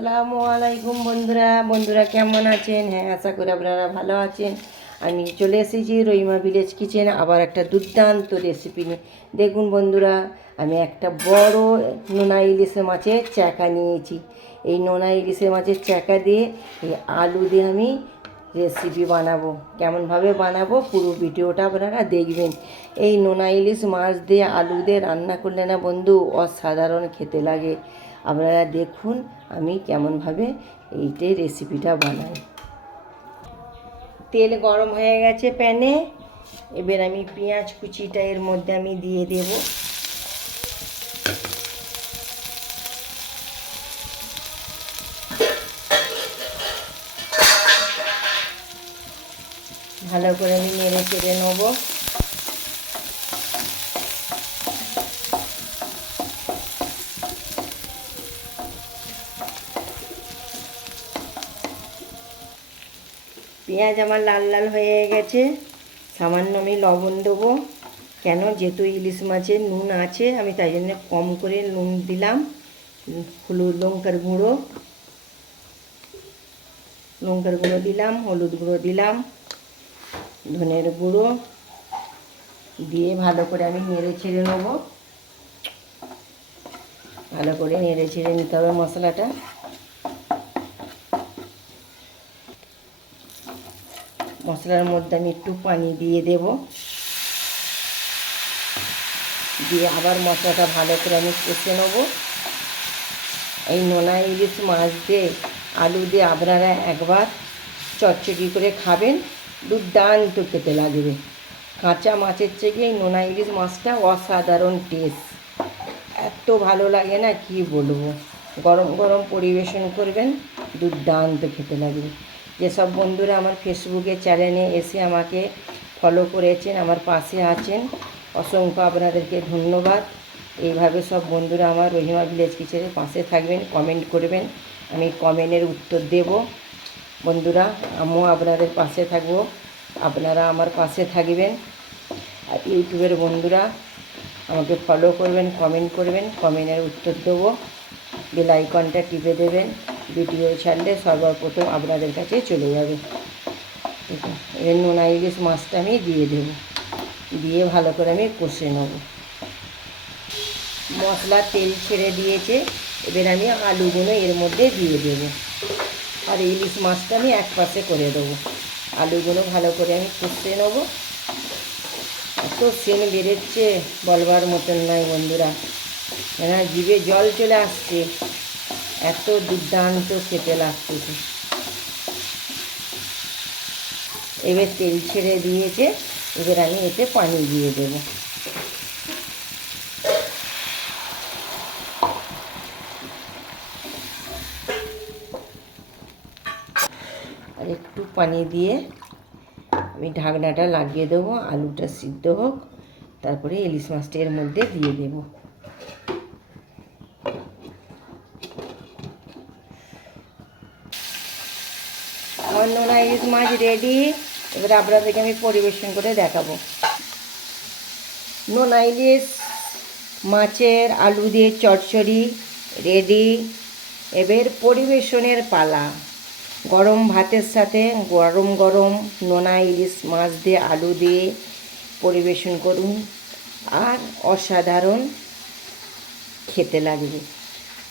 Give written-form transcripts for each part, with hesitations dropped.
আসসালামু আলাইকুম বন্ধুরা কেমন আছেন? হ্যাঁ, আশা করি আপনারা ভালো আছেন। আমি চলে এসেছি রহিমা ভিলেজ কিচেন আবার একটা দুর্দান্ত রেসিপি নিয়ে। দেখুন বন্ধুরা, আমি একটা বড় নোনা ইলিশে মাছের চাকা নিয়েছি। এই নোনা ইলিশে মাছের চাকা দিয়ে এই আলু দিয়ে আমি রেসিপি বানাবো। কেমনভাবে বানাবো পুরো ভিডিওটা আপনারা দেখবেন। এই নোনা ইলিশ মাছ দিয়ে আলু দিয়ে রান্না করলে না বন্ধু অসাধারণ খেতে লাগে। আপনারা দেখুন আমি কেমনভাবে এইটাই রেসিপিটা বানাই। তেল গরম হয়ে গেছে প্যানে। এবার আমি পেঁয়াজ কুচিটা এর মধ্যে আমি দিয়ে দেব। ভালো করে আমি নেড়ে চেড়ে নেবো। পেঁয়াজ আমার লাল লাল হয়ে গেছে। সামান্য আমি লবণ দেবো, কেন যেহেতু ইলিশ মাছের নুন আছে আমি তাই জন্য কম করে নুন দিলাম। হলুদ লঙ্কার গুঁড়ো দিলাম, হলুদ গুঁড়ো দিলাম, ধনের গুঁড়ো দিয়ে ভালো করে আমি নেড়ে ছেড়ে নেবো। ভালো করে নেড়ে ছেড়ে নিতে হবে মশলাটা। মশলার মধ্যে আমি একটু পানি দিয়ে দেব, দিয়ে আবার মশলাটা ভালো করে আমি কষে নেব। এই নোনা ইলিশ মাছ দিয়ে আলু দিয়ে আপনারা একবার চটচটি করে খাবেন, দুর্দান্ত খেতে লাগবে। কাঁচা মাছের থেকে এই নোনা ইলিশ মাছটা অসাধারণ টেস্ট, এত ভালো লাগে না কি বলবো। গরম গরম পরিবেশন করবেন, দুর্দান্ত খেতে লাগবে। যেসব বন্ধুরা আমার ফেসবুকে চ্যানেলে এসে আমাকে ফলো করেছেন, আমার পাশে আছেন, অসংখ্য আপনাদেরকে ধন্যবাদ। এইভাবে সব বন্ধুরা আমার রহিমা ভিলেজ কিচেনের পাশে থাকবেন, কমেন্ট করবেন, আমি কমেন্টের উত্তর দেব। বন্ধুরা আমিও আপনাদের পাশে থাকবো, আপনারা আমার পাশে থাকবেন। আর ইউটিউবের বন্ধুরা আমাকে ফলো করবেন, কমেন্ট করবেন, কমেন্টের উত্তর দেবো। বেল আইকনটা টিপে দেবেন, ভিডিও ছাড়লে সর্বপ্রথম আপনাদের কাছে চলে যাবে। এবার নোনা ইলিশ মাছটা আমি দিয়ে দেব, দিয়ে ভালো করে আমি কষে নেব। মশলা তেল ছেড়ে দিয়েছে, এবার আমি আলুগুলো এর মধ্যে দিয়ে দেব, আর ইলিশ মাছটা আমি এক পাশে করে দেবো। আলুগুলো ভালো করে আমি কষে নেব। এত সেন বেরোচ্ছে বলবার মতন নয় বন্ধুরা, হ্যাঁ জিভে জল চলে আসছে, এত দুর্দান্ত খেতে লাগতেছে। এবার তেল ছেড়ে দিয়েছে, এবার আমি এতে পানি দিয়ে দেব। আর একটু পানি দিয়ে আমি ঢাকনাটা লাগিয়ে দেবো, আলুটা সিদ্ধ হোক, তারপরে ইলিশ মাছটা এর মধ্যে দিয়ে দেব। আমার নোনা ইলিশ মাছ রেডি। এবার আপনাদেরকে আমি পরিবেশন করে দেখাবো। নোনা ইলিশ মাছের আলু দিয়ে চচ্চড়ি রেডি। এবার পরিবেশনের পালা। গরম ভাতের সাথে গরম গরম নোনা ইলিশ মাছ দিয়ে আলু দিয়ে পরিবেশন করুন, আর অসাধারণ খেতে লাগবে।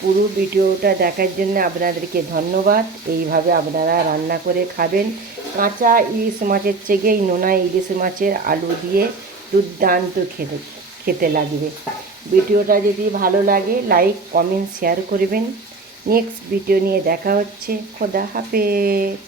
পুরো ভিডিওটা দেখার জন্য আপনাদেরকে ধন্যবাদ। এইভাবে আপনারা রান্না করে খাবেন। কাঁচা ইলিশ মাছের থেকে এই নোনা ইলিশ মাছের আলু দিয়ে দুর্দান্ত খেতে লাগবে। ভিডিওটা যদি ভালো লাগে লাইক কমেন্ট শেয়ার করবেন। নেক্সট ভিডিও নিয়ে দেখা হচ্ছে। খোদা হাফেজ।